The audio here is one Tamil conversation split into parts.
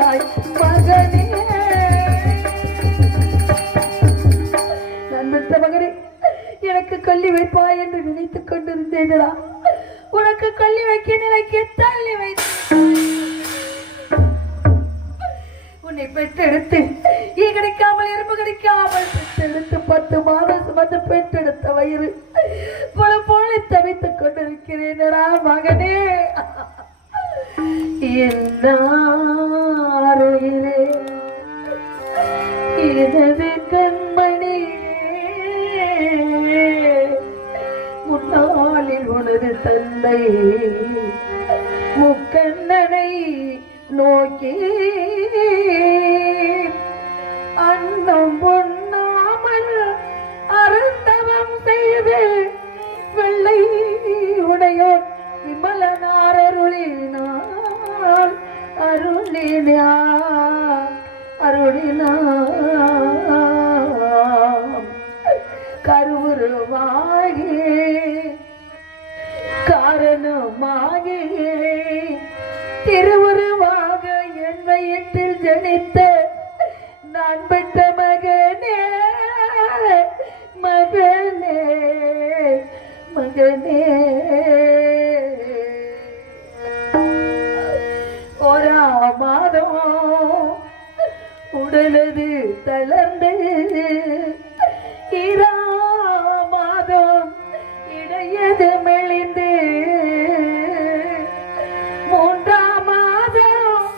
வைத்தாய் மகனே. நான் பெற்ற மகனே, எனக்கு கொல்லி வைப்பாய் என்று நினைத்துக் கொண்டிருந்தேனடா. உனக்கு கொல்லி வைக்க நிலைக்கு தள்ளி வைத்தேன். உன்னை பெற்றெடுத்து ஈ கிடைக்காமல் எறும்பு கிடைக்காமல் பெற்றெடுத்து 10 மாதம் சுமந்து பெற்றெடுத்த வயிறு போல போல தவித்துக் கொண்டிருக்கிறேனடா மகனே. என்னாருயிரே எனது கண்மணி, முன்னாளில் உனது தந்தை முக்கண்ணனை நோக்கி அன்னம் பொன்னாமல் அருந்தவம் செய்து வெள்ளை உடையோர் விமலனார் அருளினார் அருளினார் கருவுருவாகி காரணமாகி திருவுருவாக என் வயிற்றில் ஜனித்த நான் பெற்ற மகனே மகனே மகனே. ஒரா மாதம் உடலது தளர்ந்து இரா மாதம் இடையது மெலிந்து 3ஆம் மாதம்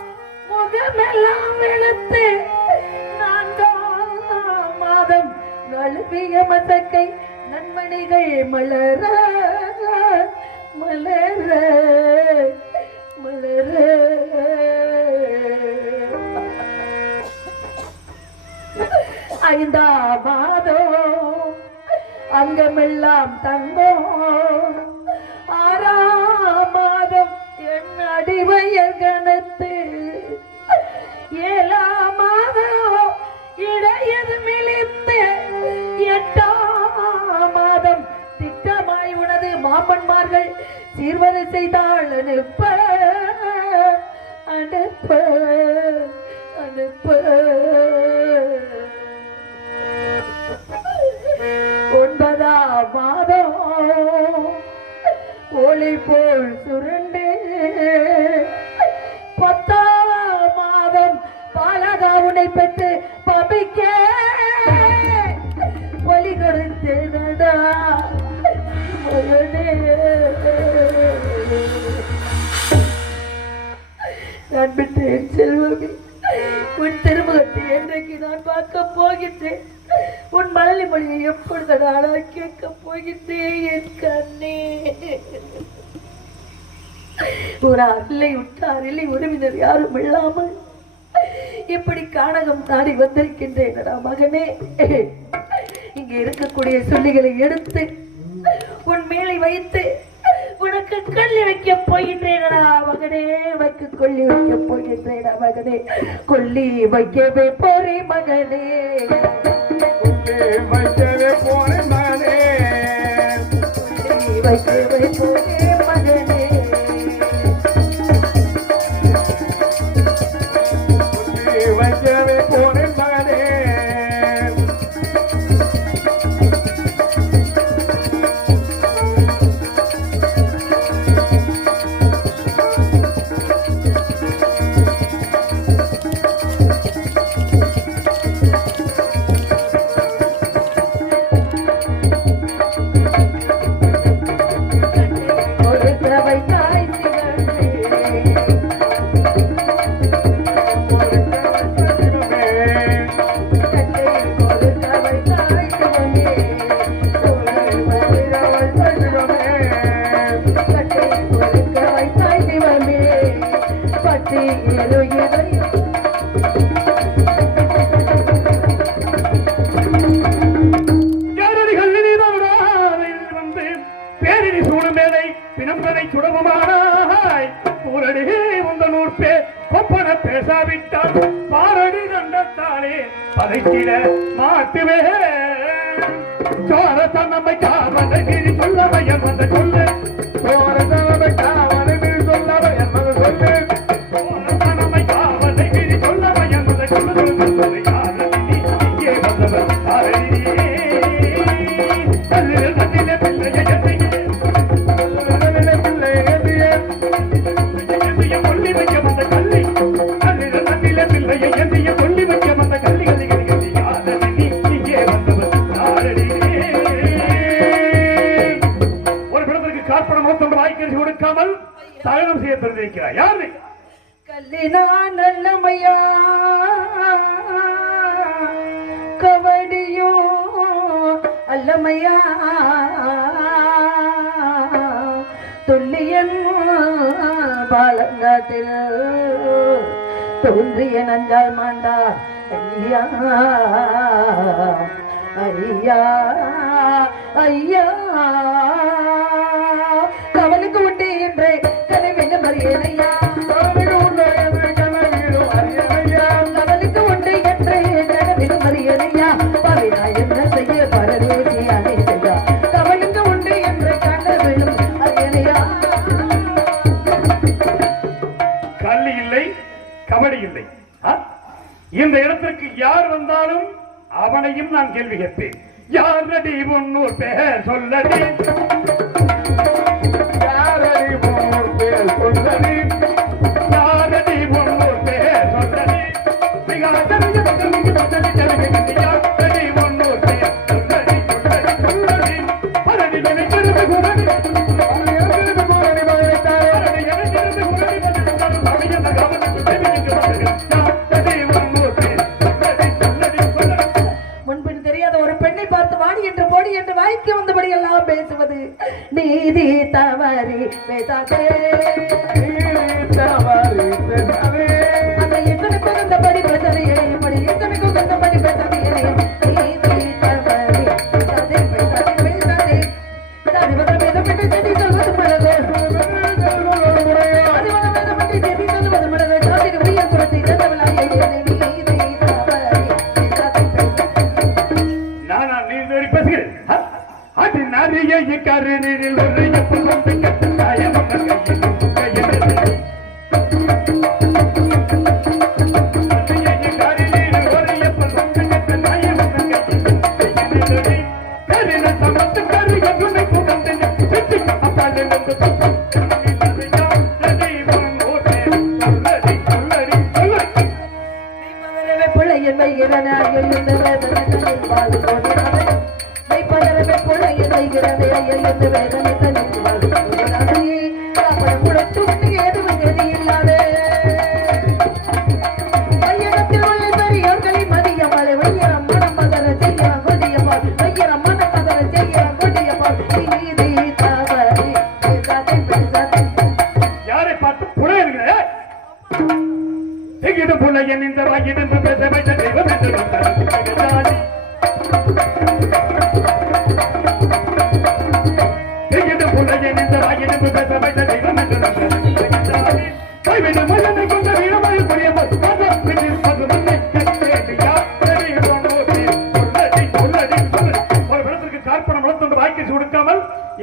முகமெல்லாம் வெளுத்து 4ஆம் மாதம் நழுவிய மசக்கை நன்மணிகள் மலர மலர மலர. 5ஆம் மாதம் அங்கமெல்லாம் தங்கம் 6ஆம் மாதம் என் அடிவயர் கணத்து 7ஆம் மாதம் இடையது மெலிந்து 8ஆம் மாதம் திட்டமாய் உனது மாமன்மார்கள் சீர்வரை செய்தாள் அனுப்ப அனுப்ப அனுப்ப. 9ஆம் மாதம் ஒளி போல் சுருண்டு 10ஆம் மாதம் பாலகாவுனை பெற்று பபிக்க ஒலி கொடுத்தேனடா மகனே. நான் பெற்றேன் செல்வமே, உன் திருமுகத்தை என்றைக்கு நான் பார்க்க போகின்றேன்? உன் மழலை மொழியை எப்பொழுது நான் கேட்க போகின்றேன்? என் கண்ணே, ஒரு இல்லை உற்றார் இல்லை உறவினர் யாரும் இல்லாமல் இப்படி கானகம் நாடி வந்திருக்கின்றேனடா மகனே. இங்கே இருக்கக்கூடிய சொல்லிகளை எடுத்து உன் மேலே வைத்து உனக்கு கொல்லி வைக்க போகின்றேனடா மகனே. உனக்கு கொல்லி வைக்க போகின்றேனடா மகனே. கொல்லி வைக்கவே போறே மகனே, வைக்கவே போறே மகனே, வைக்கவே போறே மகனே. வைக்கவே போறே மகனே. பேசாவிட்டால் பாரடி கண்டத்தாலே பதைத்திட மாட்டுவே. சோரத்தன்மை காவலை மீறி சொல்லவையன் வந்த சொல்லு, சோரத்தன்மை காவலை மீறி சொல்லவையன் வந்த சொல்லு, சோரத்தன்மை காவலை மீறி தகனம் செய்ய தெரிந்திருக்கிறார். யாரு? கல்லினான் நல்லமையா கவடியோ அல்லமையா துல்லியன் பாலங்காட்டில் தோன்றிய நஞ்சால் மாண்டா ஐயா ஐயா ஐயா கவலுக்கு உண்டு என்று கனவின் மறியலையா கவலுக்கு உண்டு என்று கனவின் மறியலையா பவினா என்ன செய்ய பரதேசி அனைத்தையா கவலுக்கு உண்டு என்று கனவிலும் அறியலையா. கல்லி இல்லை, கபடி இல்லை. இந்த இடத்திற்கு யார் வந்தாலும் அவனையும் நான் கேள்வி கேட்பேன். யாரடி முன்னூர் பேர் சொல்லடி, யாரடி முன்னூர் பேர் சொல்லடி, யாரடி முன்னூர் பேர் சொல்லடி, யாரடி முன்னூர் பேர் சொல்லடி சொல்லடி பரடி நினைக்கிறது குரடி பேசுவது நீதி தவறி பேசாதே அந்த எத்தனைக்கு வந்தபடி பேசலையே இப்படி எத்தனைக்கு வந்தபடி பேசாதே நீதி தவறி பேசாதே பேசாதே பேசாதே அதிபதம் செடி சொல்வது மழகு அதிபதம் செடி சொல்வது மழகு ஜாதிரி உரிய குரத்தை தந்தவளாயே நீதி தவறி பேசாதே நானா நீதி பேசுகிறேன். அது நிறைய கருநீரில் ஒரு எப்பொழுது கட்டாய மக்கள்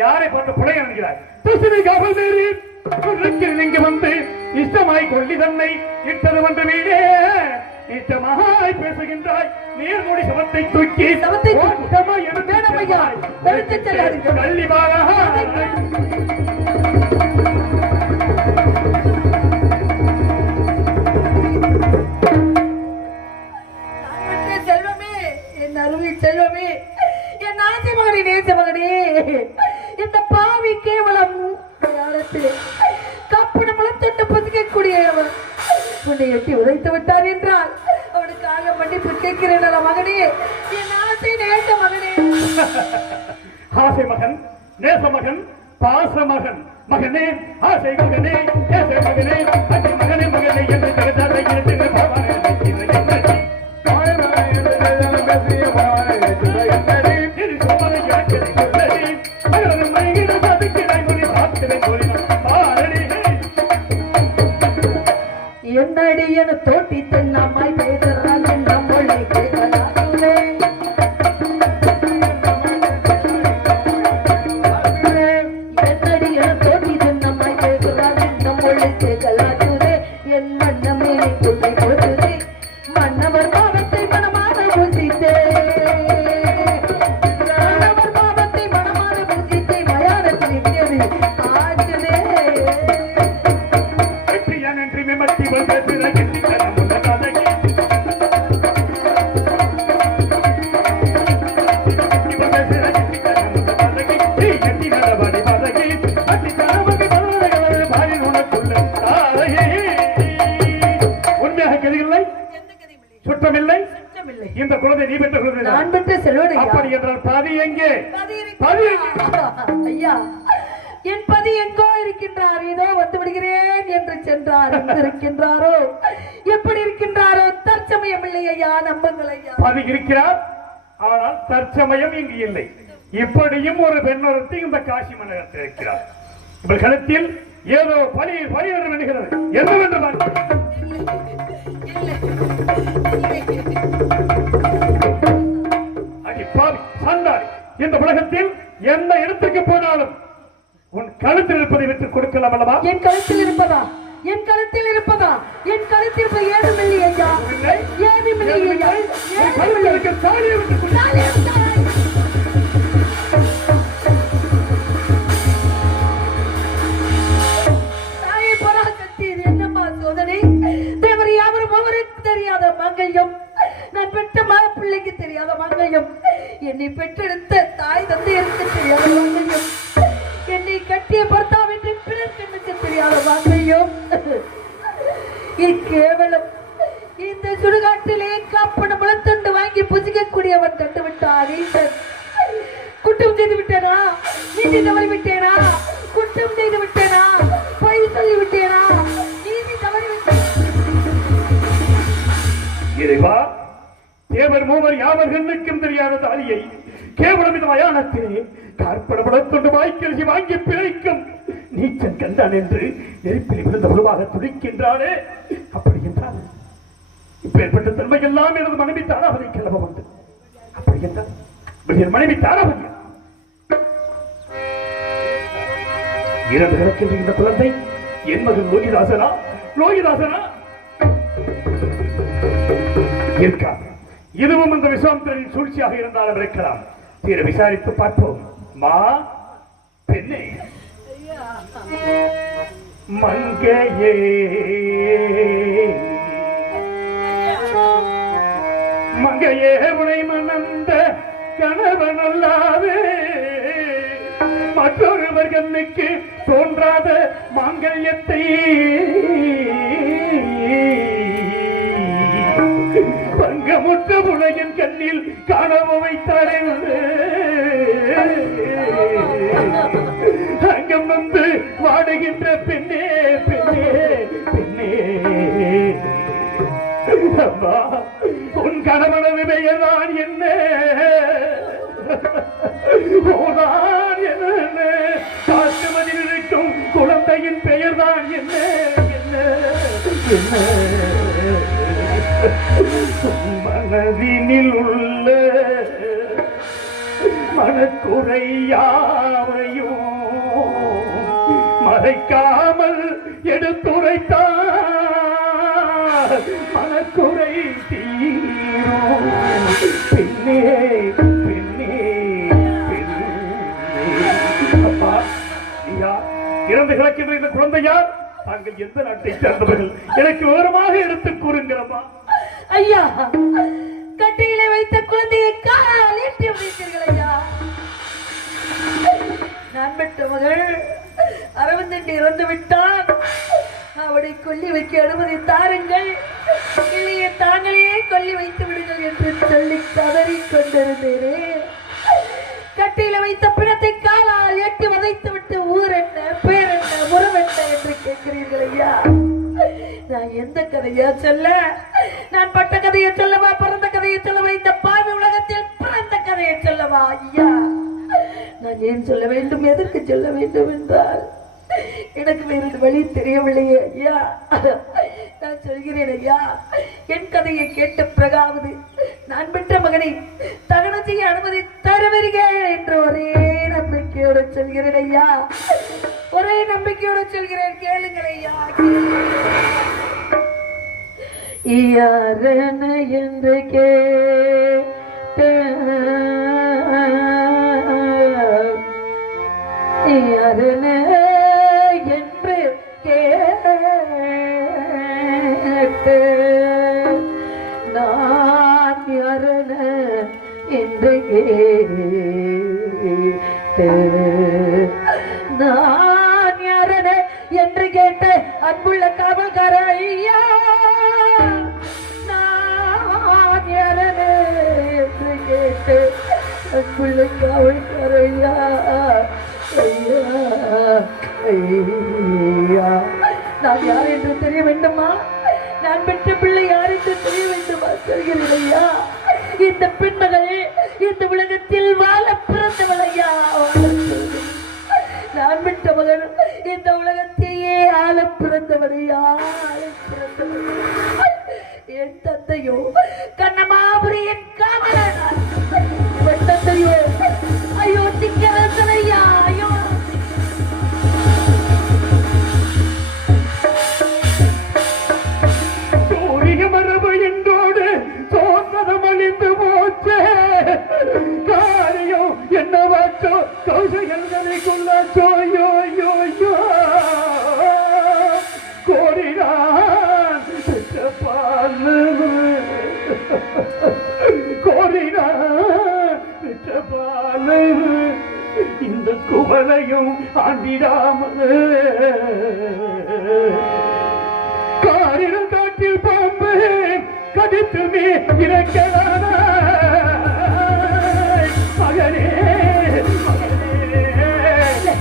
யாரை பார்த்து புலைய நினைக்கிறார்? இங்கு வந்து இஷ்டமாய் கொள்ளி தன்னை இட்டது வந்து வீடே இஷ்டமாய் பேசுகின்றாய். நீர்மூடி சவத்தை தூக்கி கள்ளிவாக செல்வமே, என் அருமை செல்வமே, என் ஆசை மகனே, நேச மகனே, இந்த பாவி கேவலம் கப்புன முளத்தொட்டு பதுக்கக்கூடியவன் உன்னை எட்டி உதைத்து விட்டார் என்றால் அவனுக்காக மன்னிப்பு கேட்கிறேன் மகனே, என் ஆசை நேச மகனே. ஆசை மகன், நேச மகன், பாச மகன், மகனே, ஆசை மகனே, நேச மகனே, அடி மகனே, மகனே என்று கருத்தாரை இருந்து பகவான் என்னடியன தோட்டி தென்னாமாய் பேசுறாள் நம்மளை கேட்கலாமே. என்னடியன தோட்டி தென்னாமாய் பேசுறாள் நம்மளை கேட்கலாமே. என் மன்னமே கொள்ளை போட்டு இல்லை, எந்த கதையும் இல்லை, சுற்றமில்லை, சுற்றமில்லை. இந்த குழந்தை நீ பெற்ற குழந்தை நான் பெற்ற செல்வன் ஐயா. அப்படி என்றால் பதி எங்கே? பதி பதி இருக்கிறார். ஐயா, என் பதி எங்கோ இருக்கின்றார், இதோ வந்து விடுகிறேன் என்று சென்றார். எங்கு இருக்கின்றாரோ, எப்படி இருக்கின்றாரோ தற்சமயம் இல்லை ஐயா, நம்புங்கள் ஐயா. பதி இருக்கிறார், ஆனால் தற்சமயம் இங்கு இல்லை. இப்படியும் ஒரு பெண்ணொருத்தி இந்த காசி மண்டலத்தில் இருக்கிறார். இவர் கழுத்தில் ஏதோ பலி பலியிடம் என்கிறது. என்னவென்று பார்க்கிறேன். அடி பாவி சண்டாளி, இந்த உலகத்தில் எந்த இடத்துக்கு போனாலும் உன் கழுத்தில் இருப்பதை விட்டு கொடுக்கலாம் அல்லவா? என் கழுத்தில் இருப்பதா? என் கழுத்தில் இருப்பதா? என் கழுத்தில் ஏதுமில்லை ஐயா, ஏதுமில்லை ஐயா. என் கழுத்தில் இருக்க தாலியை விட்டு கொடு. தாயை பராசக்தி, இது என்னம்மா சோதனை? தேவர் யாவரும் ஒவ்வொருக்கு தெரியாத மங்கையும், நான் பெற்ற மாப்பிள்ளைக்கு தெரியாத மங்கையும், என்னை பெற்றெடுத்த தாய் தந்தையருக்கு தெரியாத மங்கையும், என்னை கட்டிய பர்த்தாவிற்கு பிறர் கண்ணுக்கு தெரியாத மங்கையும், கேவலம் இந்த சுடுகாட்டிலே காப்பன முளத்தொண்டு வாங்கி புசிக்கக்கூடியவன் கண்டு விட்டான். குற்றம் செய்து விட்டேனா? நீதி தவறி விட்டேனா? குற்றம் செய்து விட்டேனா? பொய் சொல்லி விட்டேனா? நீதி தவறி விட்டேன். இறைவா, தேவர் மூவர் யாவர் கண்ணுக்கும் தெரியாத தாலியை கேவலம் இந்த மயானத்திலே கார்படப்படத்தொண்டு வாய்க்கரிசி வாங்கி பிழைக்கும் நீச்சல் கண்டான் என்று நெருப்பில் விழுந்த உருவாக துடிக்கின்றானே. அப்படி என்றால் இப்பேற்பட்ட தன்மையெல்லாம் எனது மனைவி தாராவதி கிளம்ப உண்டு. அப்படி என்றால் என் மனைவி தாராவதி இரண்டு கிடக்கின்ற இந்த குழந்தை என் மகன் லோகிதாசனா? லோகிதாசனா இருக்காது. இதுவும் இந்த விஸ்வாமித்திரனின் சூழ்ச்சியாக இருந்தாலும் இருக்கலாம். தீர விசாரித்து பார்ப்போம். மா பெண்ணே, மங்கையே, மங்கையே, உனை மணந்த கணவன் அல்லாவே மற்றொருவர் கண்ணுக்கு தோன்றாத மாங்கல்யத்தை பங்கமுற்ற உலகின் கண்ணில் காணவ வைத்தார். அங்கம் வந்து வாடுகின்ற பெண்ணே, பெண்ணே, பெண்ணே, அம்மா, உன் கணவனது பெயர்தான் என்ன? ஓதான் என்ன? காட்டுமதில் இருக்கும் குழந்தையின் பெயர்தான் என்ன? என்ன என்ன? மனதினில் உள்ள மனக்குறையாவையும் மறைக்காமல் எடுத்துரைத்தார் மனக்குறை தீரும். பெண்ணே, பெண்ணே, பெண்ணே. அப்பா, ஐயா, இறந்து கிடக்கின்ற இந்த குழந்தை யார்? தாங்கள் எந்த நாட்டை சேர்ந்தவர்கள்? எனக்கு விவரமாக எடுத்து கூறுங்களம்மா. ஐயா, கட்டையில வைத்த குழந்தையை காலால் ஏற்றி வைத்தீர்கள் ஐயா. நான் பெற்ற மகள் அரவிந்தன் இறந்து விட்டான். அவனை கொல்லி வைக்க அனுமதி தாருங்கள், இல்லையே தாங்களே கொல்லி வைத்து விடுங்கள் என்று சொல்லி கதறி கொண்டிருந்தேனே. கட்டையில வைத்த பிணத்தை காலால் எட்டி வதைத்து விட்டு ஊர் என்ன, பேர் என்ன, முறம் என்ன என்று கேட்கிறீர்கள் ஐயா. நான் எந்த கதையா சொல்ல? நான் பட்ட கதையை சொல்லவா, பிறந்த கதையை சொல்லவா, இந்த பாவி உலகத்தில் பிறந்த கதையை சொல்லவா ஐயா? நான் ஏன் சொல்ல வேண்டும், எதற்கு சொல்ல வேண்டும் என்றால் எனக்கு வேறு வழி தெரியவில்லையே ஐயா. நான் சொல்கிறேன் ஐயா, என் கதையை கேட்ட பிறகாவது நான் பெற்ற மகனை தகனம் செய்ய அனுமதி தருவீர்கள் என்று ஒரே நம்பிக்கையோடு சொல்கிறேன் ஐயா. ஒரே நம்பிக்கையோடு சொல்கிறேன், கேளுங்கள் ஐயா. யாரென என்று கேட்ட யாரென என்று கேட்டு நான் யாரென என்று கேட்டு நான் யாரென என்று கேட்டு அன்புள்ள காவல்கார ஐயா, பிள்ளை காவல்கார ஐயா ஐயா ஐயா நான் யார் என்று தெரிய வேண்டுமா? நான் பெற்ற பிள்ளை யார் என்று தெரிய வேண்டுமா? சொல்கிறேன் ஐயா, இந்த பெண்மகள் இந்த உலகத்தில் வாழ பிறந்தவள் ஐயா. நான் பெற்ற மகன் இந்த உலகத்தையே ஆள பிறந்தவள் ஐயா, ஆள பிறந்தவள். என் தந்தையோ கண்ணமாபுரி என் காவலன். என் தந்தையோ ஐயோ திக்கரசன் ஐயா, ஐயோ மரபு என்றோடு சோந்தரமழிந்து போச்சே. காரியம் என்னவாச்சோ கௌசல்களை கொள்ளாச்சோ. யோ யோ யோ கோரினான் பால் கோரினான் பால் இந்த குவளையும் ஆண்டிடாமல் காரிடம் காட்டில் பாம்பு கடித்துமே இறக்கிறான மகனே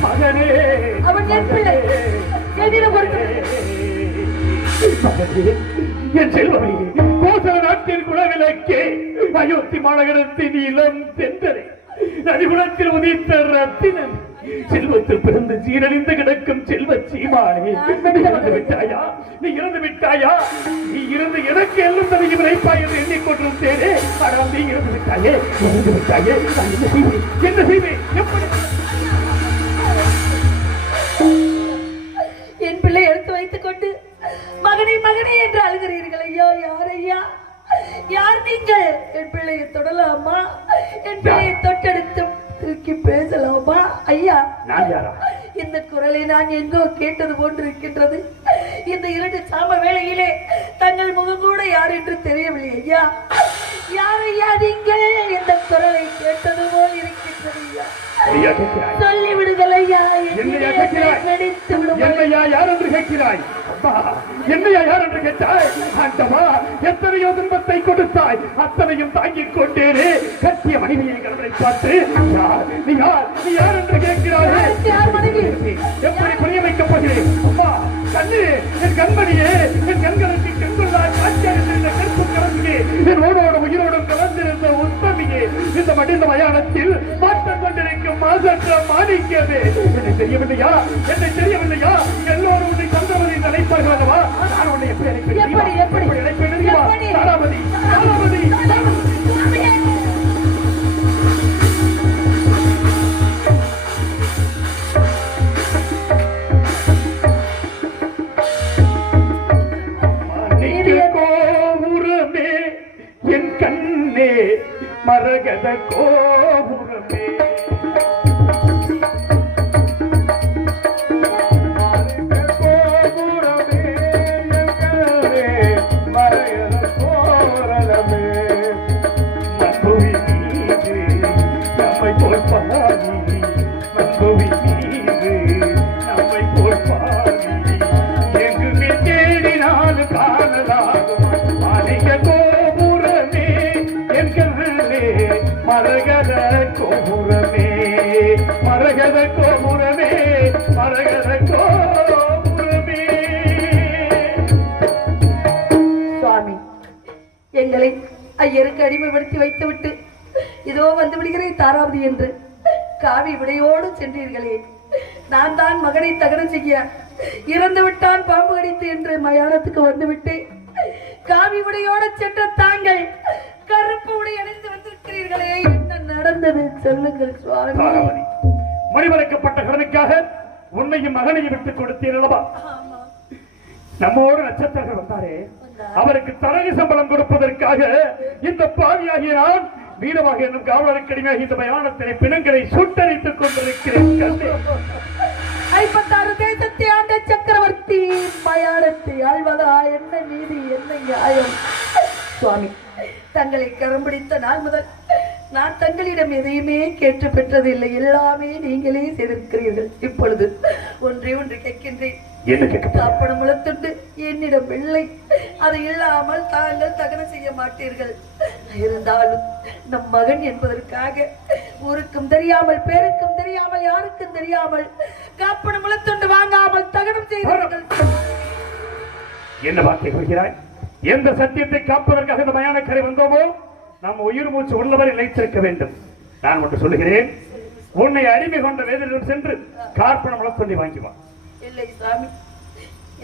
மகனே அவன் என் பிள்ளை. என் செல்வமே, கோசல நாட்டின் குலவிளக்கே, அயோத்தி மாநகரத்தின் இளம் தென்றலை, நதிகுலத்தில் உதித்த ரத்தினன், செல்வத்தில் பிறந்து சீரழிந்து கிடக்கும் செல்வ சீமானே, இறந்து விட்டாயா? நீ இறந்து விட்டாயா? நீ இருந்து எனக்கு எல்லும் தனி விளைப்பாய் என்று எண்ணிக்கொண்டிருந்தேனே. ஆனால் நீ இறந்து விட்டாயே, இறந்து விட்டாயே. நான் என்ன செய்வேன்? என்ன செய்வேன்? எப்படி? என் பிள்ளை எடுத்து வைத்துக் கொண்டு மகனே மகனே என்று அழுகிறீர்கள் ஐயா. யார் ஐயா? யார் நீங்கள்? என் பிள்ளையை தொடலாமா? என் பிள்ளையை தொட்டெடுத்து தூக்கி பேசலாமா? ஐயா, நான் யாரா? இந்த குரலை நான் எங்கோ கேட்டது போன்று இருக்கின்றது. இந்த இரண்டு சாம வேளையிலே தங்கள் முகம் கூட யார் என்று தெரியவில்லை ஐயா. யார் ஐயா நீங்கள்? இந்த குரலை கேட்டது போல் இருக்கின்றது ஐயா. சொல்லி விடுதல் ஐயா. என்னையா யார் என்று கேட்கிறாய்? என்னையா யார் என்று கேட்டாய்? ஆண்டவா, எத்தனையோ துன்பத்தை கொடுத்தாய், அத்தனையும் தாங்கிக் கொண்டேனே. கட்டிய மனைவியை கடவுளை பார்த்து நீ யார் என்று கேட்கிறாய்? எப்படி புரிய வைக்கப் போகிறேன்? அம்மா கண்ணு, என் கண்மணியே, என் கண்களுக்கு கண்கொள்ளாய் காட்சியாக கற்பு கலந்து என் ஓடோடும் உயிரோடும் கலந்திருந்த உத்தமியே, இந்த மடிந்த மயானத்தில் மாற்றம் கொண்டிருக்கும் மாசற்ற மாணிக்கவே. என்னை தெரியவில்லையா? என்னை தெரியவில்லையா? எல்லோரும் உன்னை சந்திரவதி நினைப்பார்கள் அல்லவா? நான் உன்னை எப்படி அழைப்பேன்? எப்படி அழைப்பேன் தெரியுமா? தாராபதி, தாராபதி. கோபுரமே என் கண்ணே, மரகத கோபுரமே, மரகத கோபுரமே, மரகத கோபுரமே, மரகத கோபுரமே. சுவாமி, எங்களை ஐயருக்கு அடிமைப்படுத்தி வைத்துவிட்டு இதோ வந்து விடுகிறேன் தாராபதி என்று காவி விடையோடு சென்றீர்களே. நான் தான் மகனை தகனம் செய்ய இறந்து விட்டான் பாம்பு கடித்து என்று மயானத்துக்கு வந்துவிட்டு காவி விடையோடு சென்ற தாங்கள் கருப்பு உடை அணிந்து வந்திருக்கிறீர்களே, என்ன நடந்தது சொல்லுங்கள் சுவாமி. மணிமறைக்கப்பட்ட கடனுக்காக உன்னையும் மகனையும் விட்டுக் கொடுத்தீர் அல்லவா? நம்மோடு நட்சத்திரங்கள் வந்தாரே, அவருக்கு தரகு சம்பளம் கொடுப்பதற்காக இந்த பாவியாகிய நான் வீரமாக என்னும் காவலருக்கு அடிமையாக இந்த மயானத்தினை பிணங்களை சுட்டரித்துக் கொண்டிருக்கிறேன். 56 தேசத்தை ஆண்ட சக்கரவர்த்தி மயானத்தை ஆழ்வதா? என்ன நீதி, என்ன நியாயம்? சுவாமி, தங்களை கரம் பிடித்த நாள் முதல் நான் தங்களிடம் எதையுமே கேட்டு பெற்றதில்லை. எல்லாமே நீங்களே செய்திருக்கிறீர்கள். இப்பொழுது ஒன்றே ஒன்று கேட்கின்றேன். காப்பணம் முளத்துண்டு என்னிடம் இல்லை. அது இல்லாமல் தாங்கள் தகனம் செய்ய மாட்டீர்கள். இருந்தாலும் நம் மகன் என்பதற்காக ஊருக்கும் தெரியாமல் பேருக்கும் தெரியாமல் யாருக்கும் தெரியாமல் காப்பன முளத்துண்டு வாங்காமல் தகனம் செய்தார்கள். என்ன வார்த்தை கூறுகிறாய்? எந்த சத்தியத்தை காப்பதற்காக இந்த மயானக்கரை வந்தோமோ நாம் உயிர் மூச்சு உள்ளவரை நிலைத்திருக்க வேண்டும். நான் ஒன்று சொல்லுகிறேன், உன்னை அடிமை கொண்ட வேதனிடம் சென்று கார்ப்பன முளத்தொண்டி வாங்கிவா. இல்லை சாமி,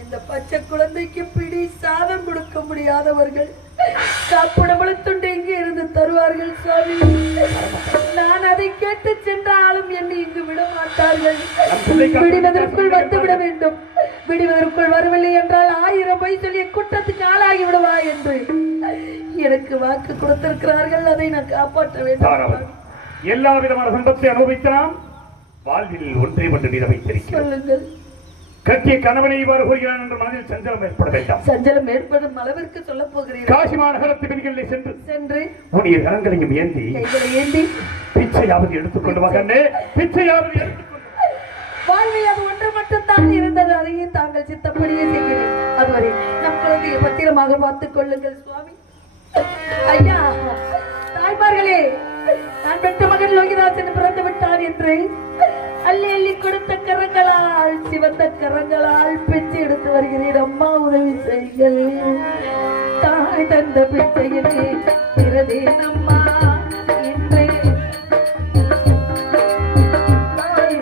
இந்த பச்சை குழந்தைக்கு பிடி சாதம் கொடுக்க முடியாதவர்கள் காப்பன முளத்தொண்டு எங்கே இருந்து தருவார்கள் சாமி? நான் அதை கேட்டு சென்றாலும் என்னை இங்கு விட மாட்டார்கள். விடுவதற்குள் வந்து விட வேண்டும். விடுவதற்குள் வரவில்லை என்றால் 1000 பொய் சொல்லிய குற்றத்துக்கு ஆளாகி விடுவா என்று எனக்கு வாக்கு கொடுத்திருக்கிறார்கள். அதை நான் காப்பாற்ற வேண்டும். எல்லா விதமான சம்பத்தை அனுபவிக்கலாம். வாழ்வில் ஒன்றை மட்டும் மீத வைத்திருக்கிறேன். சொல்லுங்கள். கட்டிய கணவனை இவ்வாறு கூறுகிறான் என்று மனதில் சஞ்சலம் ஏற்பட வேண்டாம். சஞ்சலம் ஏற்படும் அளவிற்கு சொல்ல போகிறேன். காசி மாநகரத்து பெண்களை சென்று உன்னுடைய கரங்களையும் ஏந்தி பிச்சையாவது எடுத்துக்கொண்டு வாங்கன்னே, பிச்சையாவது எடுத்துக்கொண்டு. வாழ்வில் அது ஒன்று மட்டும்தான் இருந்தது. அதையே தாங்கள் சித்தப்படியே செய்கிறேன். அதுவரை நம் குழந்தையை பத்திரமாக பார்த்துக் கொள்ளுங்கள் சுவாமி. ஐயா தாய்மார்களே, நான் பெற்ற மகன் லோகிதாசன் பிறந்து விட்டார் என்று அள்ளி அள்ளி கொடுத்த கரங்களால் சிவந்த கரங்களால் பிச்சை எடுத்து வருகிறேன். அம்மா உதவி செய்கள். தாய் தந்த பிச்சையிலே பிறந்தேன் அம்மா. இன்றே தாய்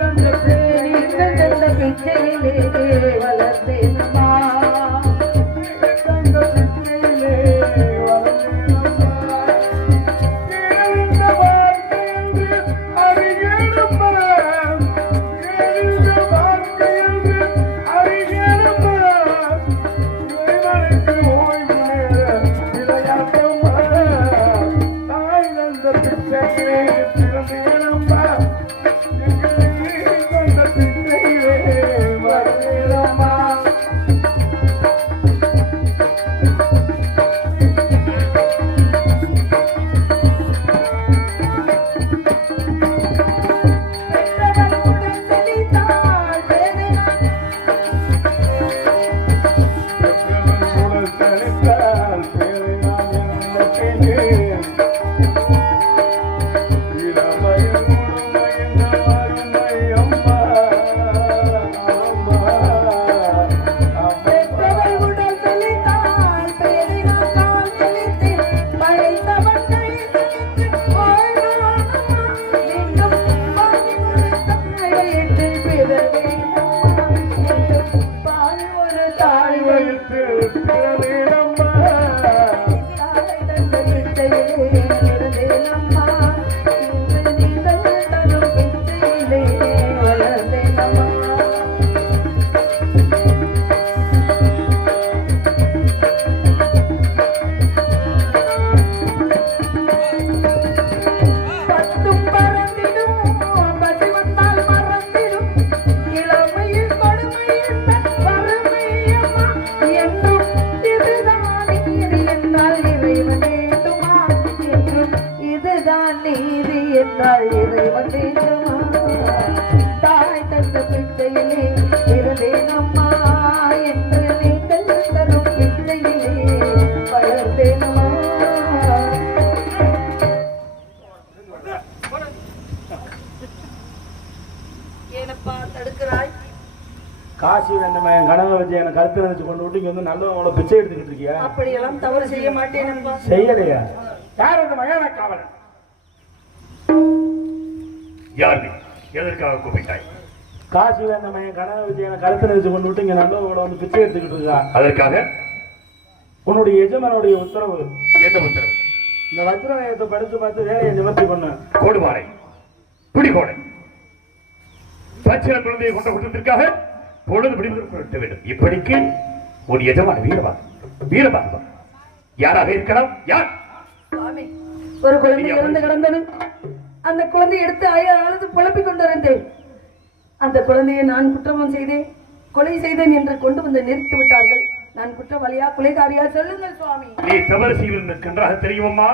தந்த பிச்சையிலே வளர்ந்தேன் அம்மா. தாய் தந்த பிச்சையிலே இருந்தேன் அம்மா. என்று நீங்கள் தரும் பிச்சையிலே வளர்ந்தேன் அம்மா. ஏனப்பா தடுக்கிறாய்? காசி வேண்டாம் என் கனவை வச்சு எனக்கு கருத்து நினைச்சு கொண்டு விட்டு இங்க வந்து நல்லவங்கள பிச்சை எடுத்துக்கிட்டு இருக்கியா? அப்படியெல்லாம் தவறு செய்ய மாட்டேனப்பா. செய்யலையா? யார் அந்த மயான காவலன்? யார் நீ? எதற்காக கூப்பிட்டாய்? காசி வேண்டாம் என் கனவை வச்சு எனக்கு கருத்து நினைச்சு கொண்டு விட்டு இங்க நல்லவங்கள வந்து பிச்சை எடுத்துக்கிட்டு இருக்கா. அதற்காக உன்னுடைய எஜமானுடைய உத்தரவு. எந்த உத்தரவு? இந்த வஜ்ரநயத்தை படித்து பார்த்து வேலையை நிவர்த்தி பண்ண. கோடுபாறை பிடிகோடை பச்சில குழந்தையை கொண்ட குற்றத்திற்காக பொழுது விடுவிக்க வேண்டும். இப்படிக்கு ஒரு எஜமான வீரபாகம் யாராக இருக்கலாம்? யார்? ஒரு குழந்தை இறந்து கிடந்தது. அந்த குழந்தையை எடுத்து அழுது புலப்பிக் கொண்டிருந்தேன். அந்த குழந்தையை நான் குற்றமும் செய்தேன், கொலை செய்தேன் என்று கொண்டு வந்து நிறுத்தி விட்டார்கள். நான் குற்றவாளியா கொலைகாரியா? சொல்லுங்கள் சுவாமி. நீ தவறு செய்வது கன்றாக தெரியுமா?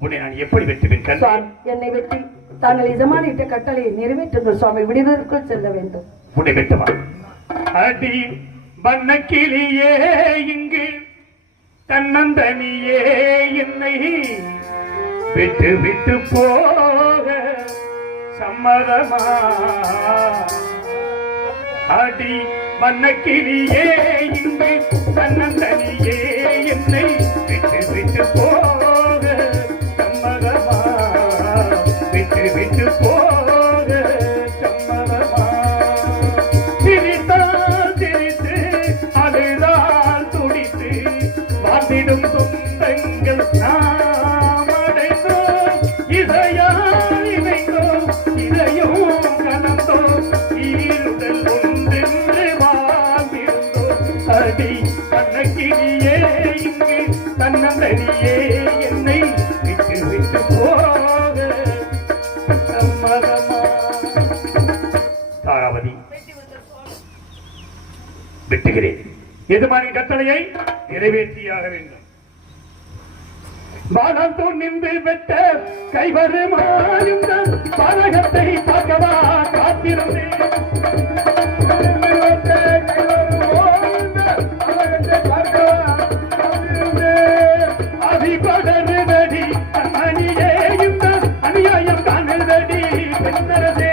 உன்னை நான் எப்படி வெட்டுவேன்? என்னை வெட்டி தாங்கள் எஜமானிட்ட கட்டளை நிறைவேற்றுங்கள் சுவாமி. விடுவதற்குள் செல்ல வேண்டும். உன்னை வெட்டவா? அடி வண்ணக்கிளியே இங்கு தன்னந்தனியே என்னை விட்டு விட்டு போக சம்மதமா அடி மன்னக்கிளியே இங்கு தன்னந்தனியே என்னை விட்டு விட்டு போக சம்மதமா விட்டு விட்டு போக சம்மதமா சிரித்தால் சிரித்து அழுதால் துடித்து வாழ்ந்திடும் சொந்தங்கள் நாம் அடைந்தோம் இசையால் இணைந்தோம் இதையும் கலந்தோம் ஈருடல் ஒன்றென்று வாழ்ந்திருந்தோம் அடி கண்ணக்கிளியே இங்கு தன்னந்தனியே என்னை விட்டு விட்டு போக சம்மதமா தாராவதி வெட்டுகிறேன் எதுமானின் கட்டளையை நிறைவேற்றியாக வேண்டும் வானம் துணிந்து வெட்ட கைவருமாயும் பாரகத்தை பார்க்கவா காத்திருந்தேன் அதிபடருவடி அணியே இந்த அநியாயம் காணுதடி பெண்ணரசே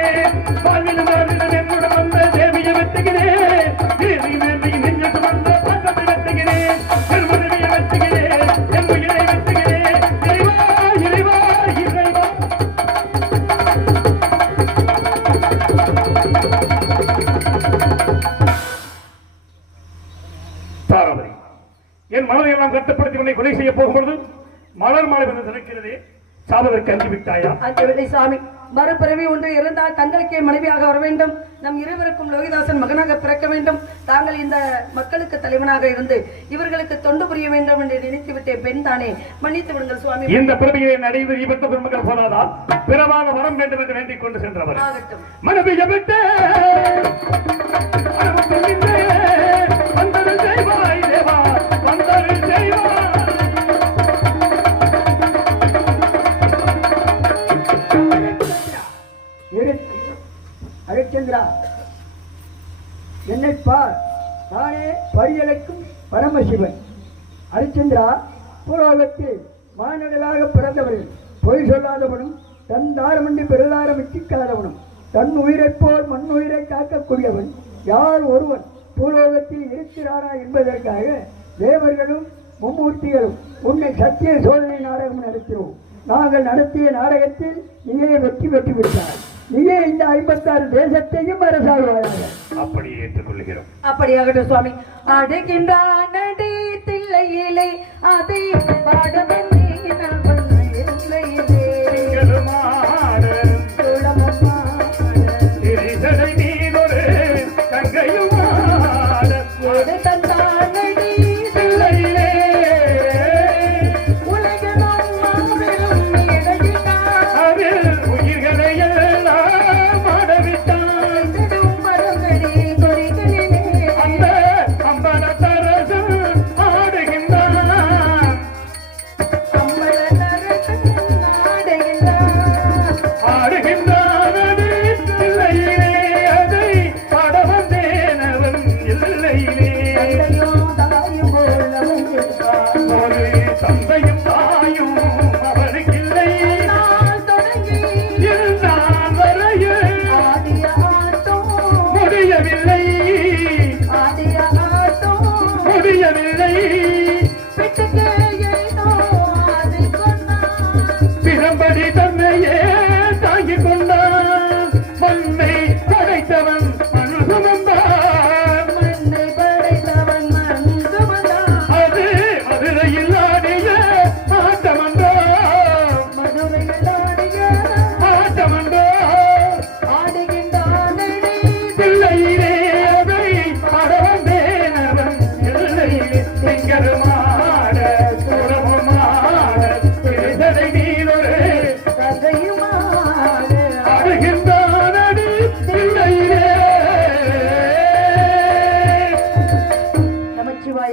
வாழ்வில் வாழ்வில் என்னோட வந்த தேவியை வெட்டுகிறேன் தேவி மேலை நெஞ்சத்து வந்த பாட்டத்தை வெட்டுகிறேன் என் மனைவியை வெட்டுகிறேன் என் உயிரை வெட்டுகிறேன் இறைவா இறைவா இறைவா தாராவதி என் மனதை எல்லாம் கட்டுப்படுத்தி உன்னை கொலை செய்ய போகும்பொழுது மலர் மாலை வந்து நினைக்கிறதே சாவதற்கு அஞ்சு விட்டாயா அஞ்சவில்லை சாமி மறுபிறவி ஒன்று இருந்தால் தங்களுக்கே மனைவியாக வர வேண்டும் நம் இருவருக்கும் லோகிதாசன் மகனாக பிறக்க வேண்டும் தாங்கள் இந்த மக்களுக்கு தலைவனாக இருந்து இவர்களுக்கு தொண்டு புரிய வேண்டும் என்று நினைத்து விட்டேன் பெண் தானே மன்னித்து விடுங்கள் சுவாமி இந்த பிறவியை நடைபெறி இவற்ற பெருமக்கள் போனாதால் பிறவான வரம் வேண்டும் என்று வேண்டிக் கொண்டு சென்றவர் ஆகட்டும் மனதிய விட்டு வந்தது செய்வாய் தேவா வந்தது செய்வாய் ஹரிச்சந்திரா என்னை பார் நானே பரியலைக்கும் பரமசிவன் ஹரிச்சந்திரா பூலோகத்தில் மானடலாக பிறந்தவர்கள் பொய் சொல்லாதவனும் தன் தாரமன்றி பெருதாரம் இச்சிக்காதவனும் தன் உயிரைப் போல் மண் உயிரை காக்கக்கூடியவன் யார் ஒருவன் பூலோகத்தில் இருக்கிறாரா என்பதற்காக தேவர்களும் மும்மூர்த்திகளும் உன்னை சத்திய சோதனை நாடகம் நடத்தினோம் நாங்கள் நடத்திய நாடகத்தில் நீயே வெற்றி பெற்று விட்டார் நீயே இந்த 56 தேசத்தையும் அரசாழ்வாயாக அப்படியே ஏற்றுக்கொள்கிறோம் அப்படியாகட்டும் சுவாமி அடுகின்றான் அடி தில்லையிலே அதை பாடவன்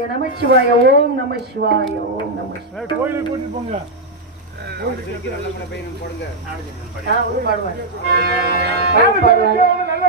நமச்சிவாய ஓம் நம சிவாய ஓம் நம கோயிலுக்கு கூட்டிட்டு போங்க நல்ல